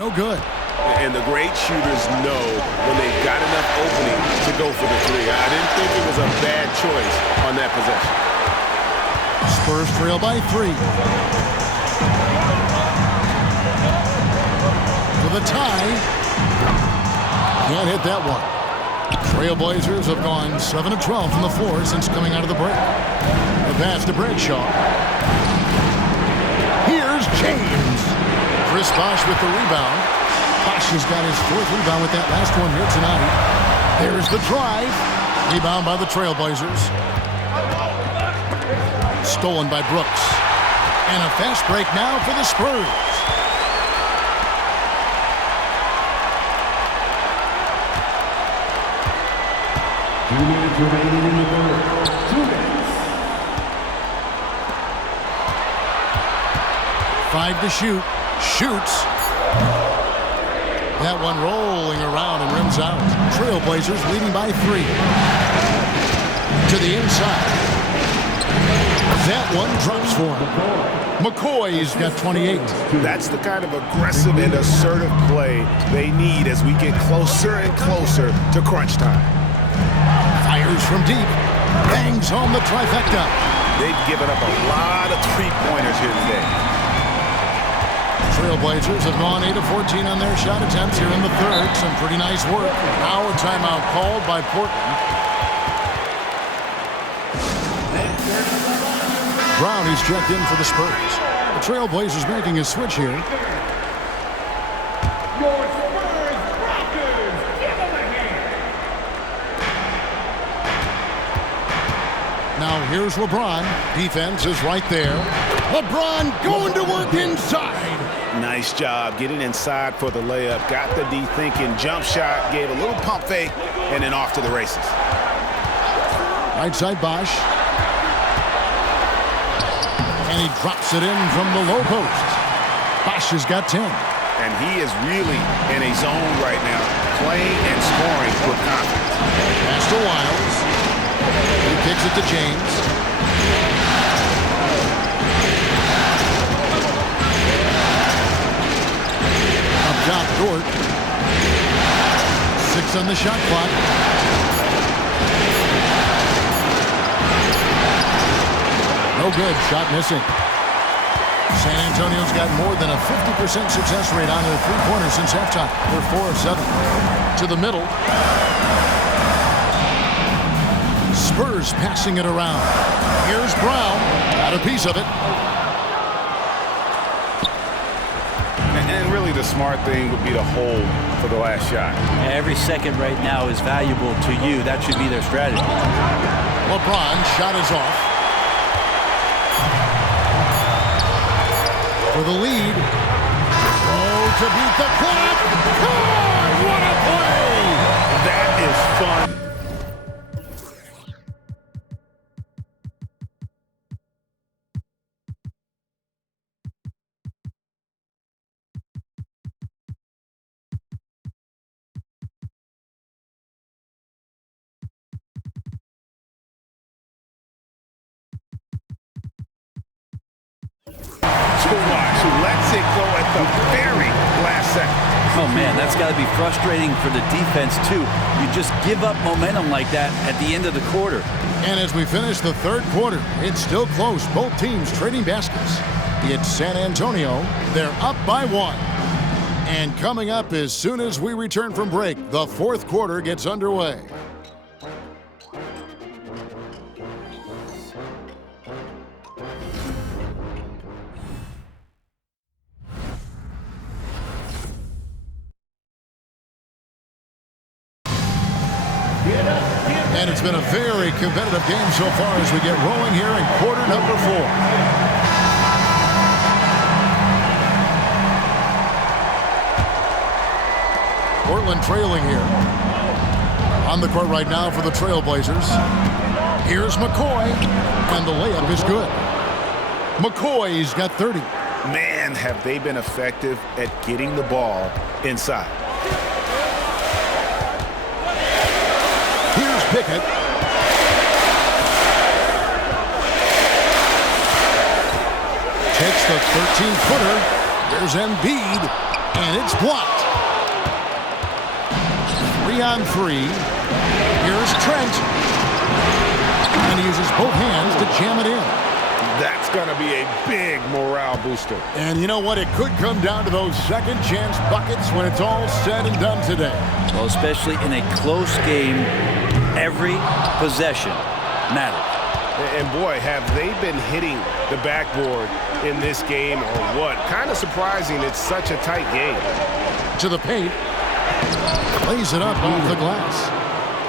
No good. And the great shooters know when they've got enough opening to go for the three. I didn't think it was a bad choice on that possession. Spurs trail by 3. For the tie. Can't hit that one. Trailblazers have gone 7 of 12 from the floor since coming out of the break. The pass to Bradshaw. Here's James. Chris Bosh with the rebound. Bosh has got his 4th rebound with that last one here tonight. There's the drive. Rebound by the Trailblazers. Stolen by Brooks. And a fast break now for the Spurs. Remaining in the third. 2 minutes. 5 to shoot. Shoots. That one rolling around and rims out. Trailblazers leading by 3. To the inside. That one drops for him. McCoy's got 28. That's the kind of aggressive and assertive play they need as we get closer and closer to crunch time. Fires from deep. Bangs home the trifecta. They've given up a lot of three-pointers here today. Trailblazers have gone 8 of 14 on their shot attempts here in the third. Some pretty nice work. Now a timeout called by Portland. Brown is checked in for the Spurs. The Trailblazers making a switch here. Your Spurs Rockers, give them a hand. Now here's LeBron. Defense is right there. LeBron going to work inside. Nice job getting inside for the layup. Got the D thinking. Jump shot. Gave a little pump fake. And then off to the races. Right side Bosh. And he drops it in from the low post. Bosh has got 10. And he is really in a zone right now. Playing and scoring with confidence. Pass to Wiles. He kicks it to James. Up top, Dort. 6 on the shot clock. No good. Shot missing. San Antonio's got more than a 50% success rate on their three-pointers since halftime. They're 4 of 7. To the middle. Spurs passing it around. Here's Brown. Got a piece of it. And really the smart thing would be to hold for the last shot. Every second right now is valuable to you. That should be their strategy. LeBron shot is off. For the lead. Oh, to beat the clock. God, what a play! That is fun. To watch, who lets it go at the very last second. Oh, man, that's got to be frustrating for the defense, too. You just give up momentum like that at the end of the quarter. And as we finish the third quarter, it's still close. Both teams trading baskets. It's San Antonio. They're up by 1. And coming up as soon as we return from break, the fourth quarter gets underway. And it's been a very competitive game so far as we get rolling here in quarter number 4. Portland trailing here. On the court right now for the Trailblazers. Here's McCoy. And the layup is good. McCoy's got 30. Man, have they been effective at getting the ball inside. Here's Pickett. Takes the 13-footer. There's Embiid. And it's blocked. 3-on-3. Here's Trent. And he uses both hands to jam it in. That's going to be a big morale booster. And you know what? It could come down to those second chance buckets when it's all said and done today. Well, especially in a close game, every possession matters. And boy, have they been hitting the backboard in this game or what? Kind of surprising it's such a tight game. To the paint. Lays it up off the glass.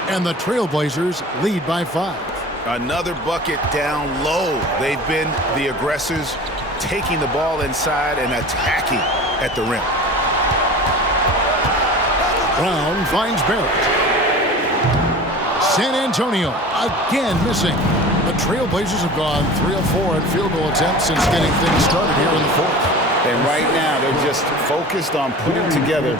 And the Trailblazers lead by 5. Another bucket down low. They've been the aggressors, taking the ball inside and attacking at the rim. Brown finds Barrett. San Antonio again missing. The Trailblazers have gone 3 of 4 in field goal attempts since getting things started here in the 4th. And right now, they're just focused on putting together.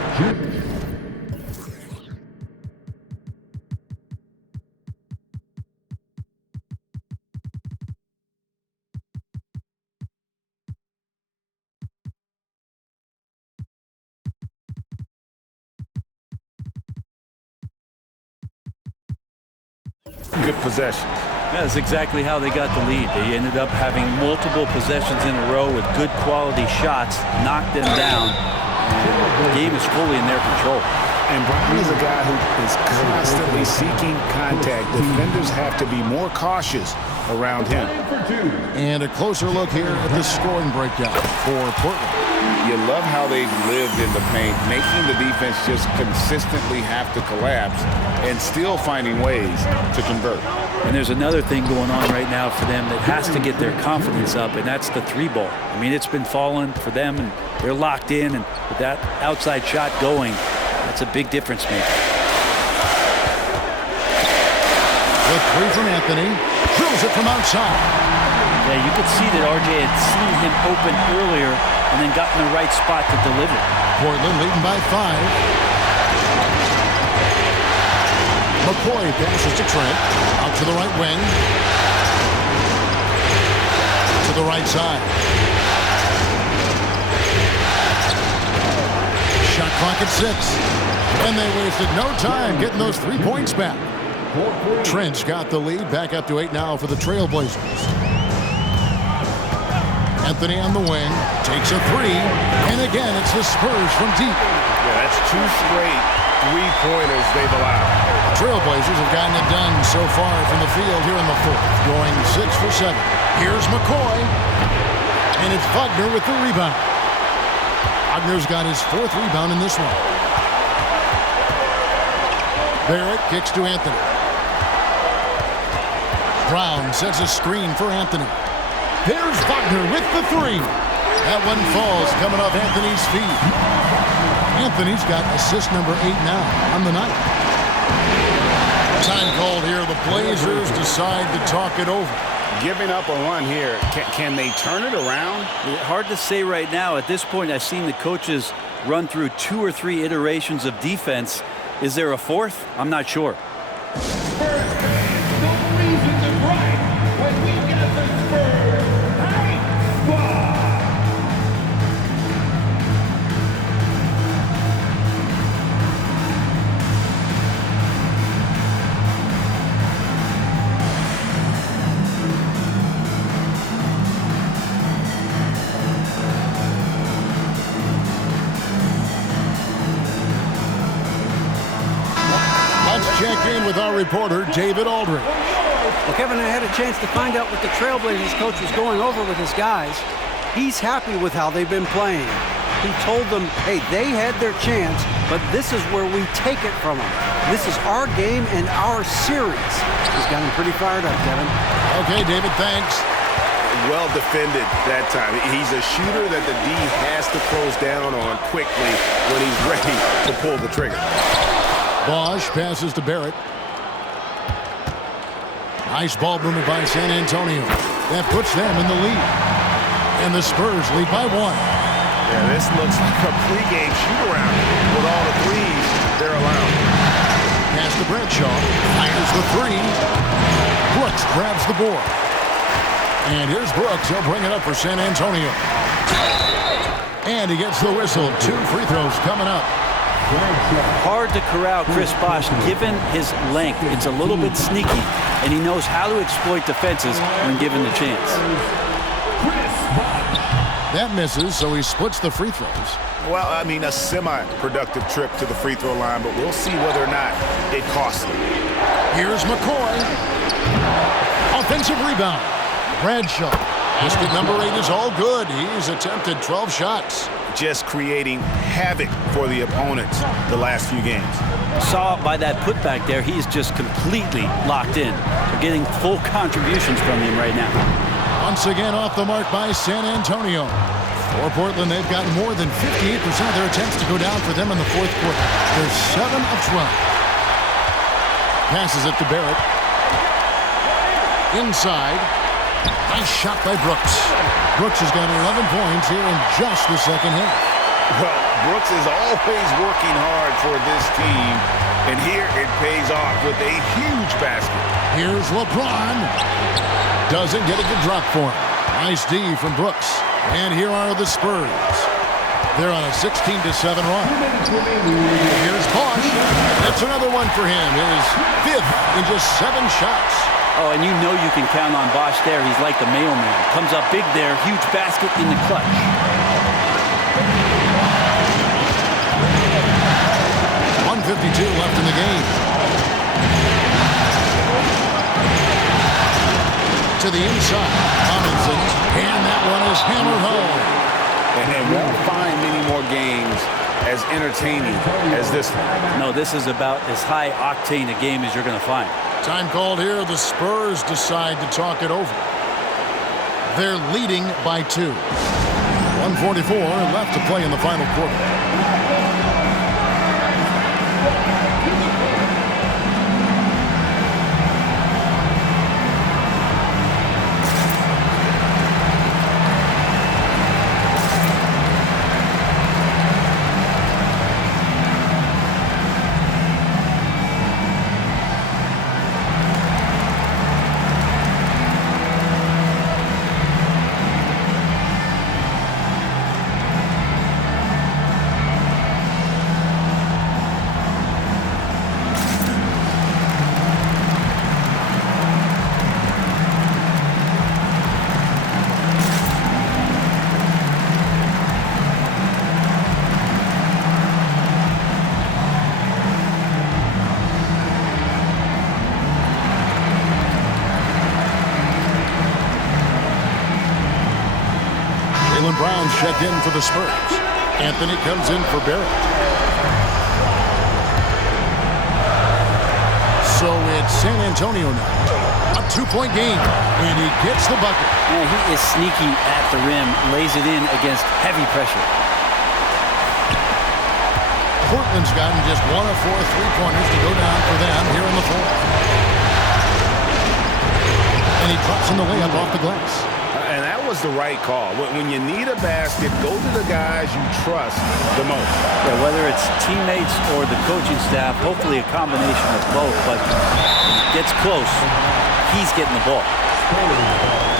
Good possession. That's exactly how they got the lead. They ended up having multiple possessions in a row with good quality shots, knocked them down, and the game is fully in their control. And Brown is a guy who is constantly seeking contact. Defenders have to be more cautious around him. And a closer look here at the scoring breakdown for Portland. You love how they've lived in the paint, making the defense just consistently have to collapse and still finding ways to convert. And there's another thing going on right now for them that has to get their confidence up, and that's the 3-ball. I mean, it's been falling for them, and they're locked in, and with that outside shot going, that's a big difference maker. The 3 from Anthony. Drills it from outside. Yeah, you could see that RJ had seen him open earlier and then got in the right spot to deliver. Portland leading by 5. McCoy passes to Trent. Out to the right wing. To the right side. Shot clock at 6. And they wasted no time getting those 3 points back. Trent's got the lead. Back up to 8 now for the Trailblazers. Anthony on the wing. Takes a 3. And again, it's the Spurs from deep. Yeah, that's 2 straight 3-pointers they've allowed. Trailblazers have gotten it done so far from the field here in the 4th, going 6 for 7. Here's McCoy, and it's Wagner with the rebound. Wagner's got his 4th rebound in this one. Barrett kicks to Anthony. Brown sets a screen for Anthony. There's Wagner with the 3. That one falls coming off Anthony's feet. Anthony's got assist number 8 now on the night. Time called here. The Blazers decide to talk it over. Giving up a run here. Can they turn it around? Hard to say right now. At this point, I've seen the coaches run through 2 or 3 iterations of defense. Is there a 4th? I'm not sure. Spurs fans, the reason is right when we get the Spurs Hype Squad. Check in with our reporter, David Aldridge. Well, Kevin, I had a chance to find out what the Trailblazers coach was going over with his guys. He's happy with how they've been playing. He told them, hey, they had their chance, but this is where we take it from them. This is our game and our series. He's got him pretty fired up, Kevin. Okay, David, thanks. Well defended that time. He's a shooter that the D has to close down on quickly when he's ready to pull the trigger. Bosch passes to Barrett. Nice ball movement by San Antonio. That puts them in the lead. And the Spurs lead by 1. Yeah, this looks like a pregame shoot-around with all the threes they're allowed. Pass to Bradshaw. Fires the 3. Brooks grabs the board. And here's Brooks. He'll bring it up for San Antonio. And he gets the whistle. 2 free throws coming up. Hard to corral Chris Bosh given his length. It's a little bit sneaky, and he knows how to exploit defenses when given the chance. That misses, so he splits the free throws. Well, I mean, a semi-productive trip to the free throw line, but we'll see whether or not it costs him. Here's McCoy. Offensive rebound. Bradshaw. Basket number 8 is all good. He's attempted 12 shots. Just creating havoc for the opponents the last few games. Saw by that putback there, he's just completely locked in. They're getting full contributions from him right now. Once again off the mark by San Antonio. For Portland, they've got more than 58% of their attempts to go down for them in the fourth quarter. They're 7 of 12. Passes it to Barrett. Inside. Nice shot by Brooks. Brooks has got 11 points here in just the second half. Well, Brooks is always working hard for this team, and here it pays off with a huge basket. Here's LeBron. Doesn't get a good drop for him. Nice D from Brooks. And here are the Spurs. They're on a 16-7 run. Here's Bosh. That's another one for him. His 5th in just 7 shots. Oh, and you know you can count on Bosh there. He's like the mailman. Comes up big there. Huge basket in the clutch. .152 left in the game. To the inside. Robinson. And that one is hammered home. And won't find many more games as entertaining as this one. No, this is about as high octane a game as you're going to find. Time called here. The Spurs decide to talk it over. They're leading by 2. 1:44 left to play in the final quarter. Brown check in for the Spurs. Anthony comes in for Barrett. So it's San Antonio now. A 2-point game. And he gets the bucket. Yeah, he is sneaky at the rim. Lays it in against heavy pressure. Portland's gotten just 1 of 4 3-pointers to go down for them here in the fourth. And he drops in the layup off the glass. And that was the right call. When you need a basket, go to the guys you trust the most. Yeah, whether it's teammates or the coaching staff, hopefully a combination of both. But when it gets close, he's getting the ball.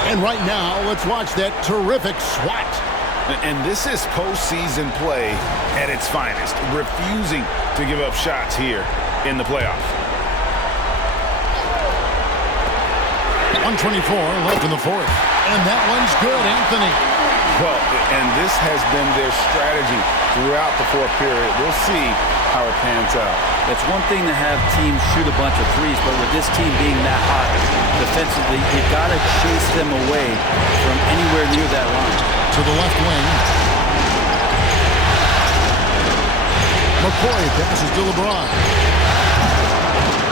And right now, let's watch that terrific swat. And this is postseason play at its finest, refusing to give up shots here in the playoffs. 1:24 left in the fourth. And that one's good, Anthony. Well, and this has been their strategy throughout the fourth period. We'll see how it pans out. It's one thing to have teams shoot a bunch of threes, but with this team being that hot defensively, you got to chase them away from anywhere near that line. To the left wing. McCoy passes to LeBron.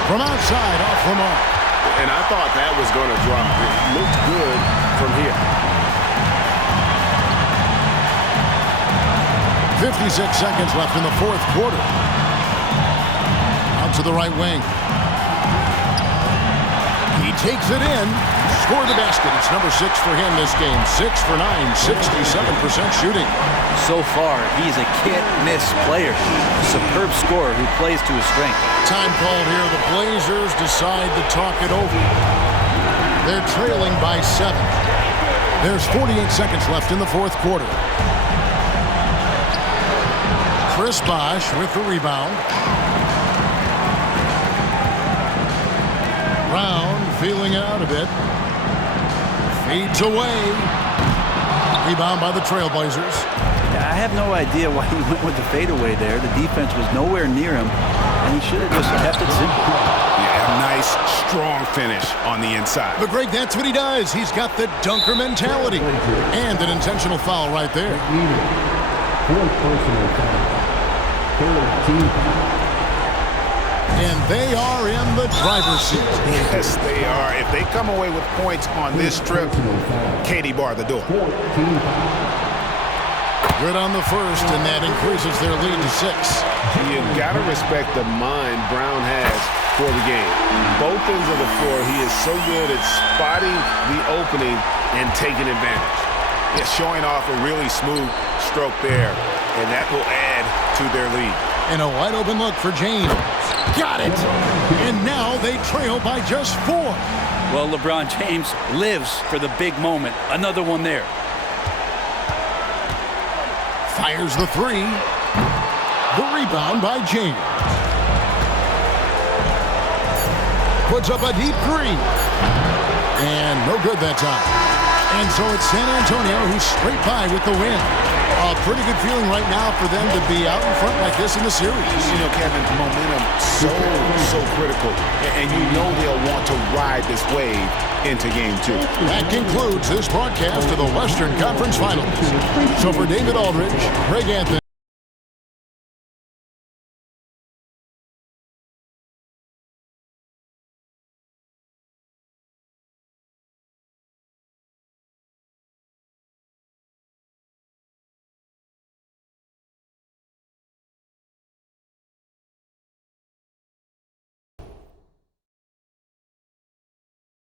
From outside, off the mark. And I thought that was going to drop. It looked good from here. 56 seconds left in the fourth quarter. Out to the right wing. He takes it in. Scored the basket. It's number 6 for him this game. 6 for 9, 67% shooting. So far, he's a can't-miss player. A superb scorer who plays to his strength. Time called here. The Blazers decide to talk it over. They're trailing by 7. There's 48 seconds left in the fourth quarter. Chris Bosh with the rebound. Brown feeling it out a bit. Fades away. Rebound by the Trailblazers. I have no idea why he went with the fadeaway there. The defense was nowhere near him, and he should have just kept it simple. Yeah, nice, strong finish on the inside. But Greg, that's what he does. He's got the dunker mentality. And an intentional foul right there. Fourth personal foul. Third team foul. And they are in the driver's seat. Yes, they are. If they come away with points on this trip, Katie bar the door. Good on the first, and that increases their lead to 6. You've got to respect the mind Brown has for the game. Both ends of the floor, he is so good at spotting the opening and taking advantage. Yes, showing off a really smooth stroke there, and that will add to their lead. And a wide open look for James. Got it! And now they trail by just 4. Well, LeBron James lives for the big moment. Another one there. Fires the 3. The rebound by James. Puts up a deep 3. And no good that time. And so it's San Antonio who's straight by with the win. A pretty good feeling right now for them to be out in front like this in the series. You know, Kevin, momentum so critical. And you know they'll want to ride this wave into Game 2. That concludes this broadcast of the Western Conference Finals. So for David Aldridge, Greg Anthony,